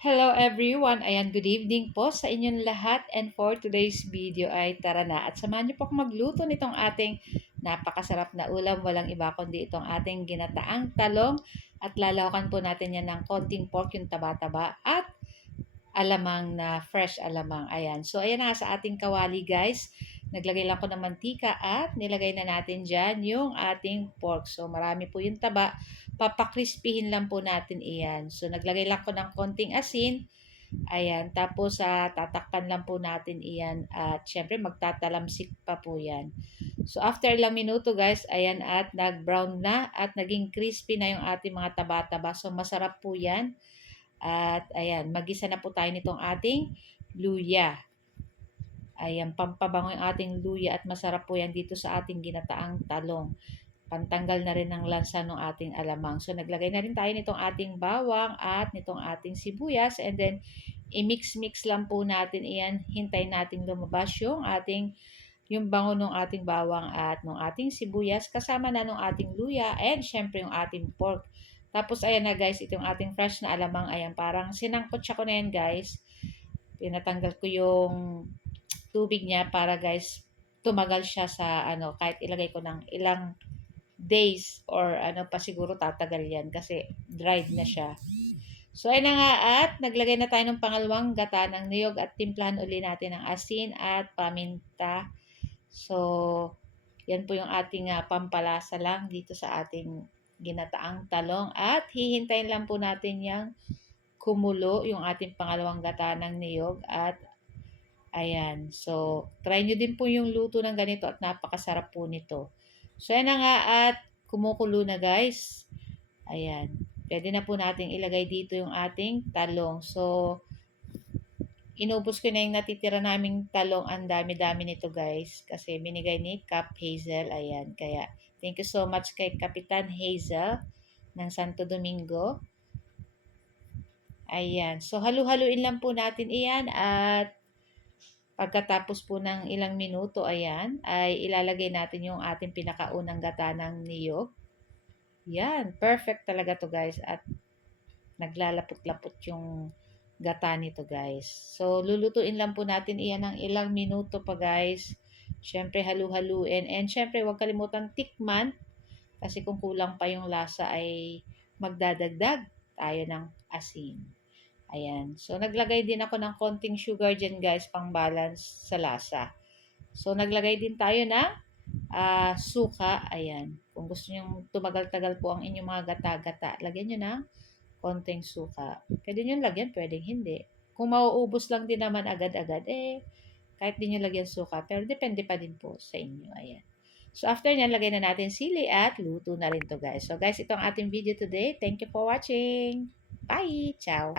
Hello everyone! Ayan, good evening po sa inyong lahat, and for today's video ay tara na at samahan niyo po ako magluto nitong ating napakasarap na ulam. Walang iba kundi itong ating ginataang talong at lalawakan po natin yan ng konting pork, yung taba-taba at alamang na fresh alamang. Ayan. So, ayan na sa ating kawali guys. Naglagay lang ko ng mantika at nilagay na natin dyan yung ating pork. So, marami po yung taba. Papakrispihin lang po natin iyan. So, naglagay lang ko ng konting asin. Ayan. Tapos, tatakpan lang po natin iyan. At syempre, magtatalamsik pa po yan. So, after ilang minuto guys, ayan at nag-brown na at naging crispy na yung ating mga taba-taba. So, masarap po yan. At ayan, magisa na po tayo nitong ating luya. Ayan, pampabango yung ating luya at masarap po yan dito sa ating ginataang talong. Pantanggal na rin ng lansa ng ating alamang. So, naglagay na rin tayo nitong ating bawang at nitong ating sibuyas. And then, i-mix-mix lang po natin iyan. Hintayin natin lumabas yung bango ng ating bawang at ng ating sibuyas. Kasama na ng ating luya and syempre yung ating pork. Tapos, ayan na guys, itong ating fresh na alamang. Ayan, parang sinangkot siya ko na yan guys. Pinatanggal ko yung tubig niya para guys tumagal siya sa kahit ilagay ko ng ilang days or pa siguro tatagal yan kasi dried na siya. So ayun na nga at naglagay na tayo ng pangalawang gata ng niyog at timplahan uli natin ng asin at paminta. So yan po yung ating pampalasa lang dito sa ating ginataang talong at hihintayin lang po natin yung kumulo yung ating pangalawang gata ng niyog at ayan. So, try nyo din po yung luto ng ganito at napakasarap po nito. So, yan na nga at kumukulo na guys. Ayan. Pwede na po nating ilagay dito yung ating talong. So, inubos ko na yung natitira naming talong. Ang dami-dami nito guys. Kasi binigay ni Cap Hazel. Ayan. Kaya, thank you so much kay Kapitan Hazel ng Santo Domingo. Ayan. So, halu-haluin lang po natin iyan at pagkatapos po ng ilang minuto, ayan, ay ilalagay natin yung ating pinakaunang gata ng niyog. Yan, perfect talaga to guys at naglalapot-lapot yung gata nito guys. So, lulutuin lang po natin iyan ng ilang minuto pa guys. Syempre, halu-haluin. And syempre, huwag kalimutan tikman kasi kung kulang pa yung lasa ay magdadagdag tayo ng asin. Ayan. So, naglagay din ako ng konting sugar dyan, guys, pang balance sa lasa. So, naglagay din tayo ng suka. Ayan. Kung gusto nyo tumagal-tagal po ang inyong mga gata-gata, lagyan nyo ng konting suka. Pwede nyo lagyan, pwedeng hindi. Kung mauubos lang din naman agad-agad, kahit di nyo lagyan suka. Pero depende pa din po sa inyo. Ayan. So, after nyan, lagay na natin sili at luto na rin to guys. So, guys, ito ang ating video today. Thank you for watching. Bye! Ciao!